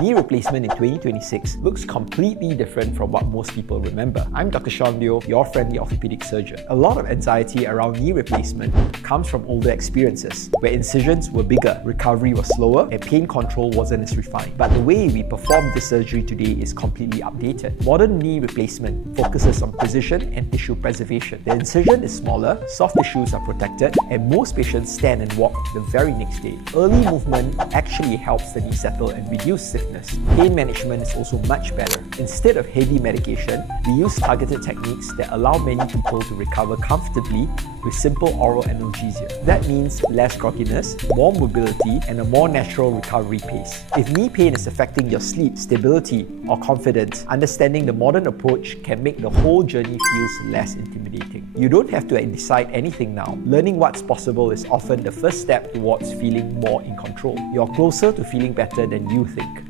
Knee replacement in 2026 looks completely different from what most people remember. I'm Dr. Sean Liu, your friendly orthopedic surgeon. A lot of anxiety around knee replacement comes from older experiences, where incisions were bigger, recovery was slower, and pain control wasn't as refined. But the way we perform this surgery today is completely updated. Modern knee replacement focuses on precision and tissue preservation. The incision is smaller, soft tissues are protected, and most patients stand and walk the very next day. Early movement actually helps the knee settle and reduce stiffness. Pain management is also much better. Instead of heavy medication, we use targeted techniques that allow many people to recover comfortably with simple oral analgesia. That means less grogginess, more mobility, and a more natural recovery pace. If knee pain is affecting your sleep, stability, or confidence, understanding the modern approach can make the whole journey feels less intimidating. You don't have to decide anything now. Learning what's possible is often the first step towards feeling more in control. You're closer to feeling better than you think.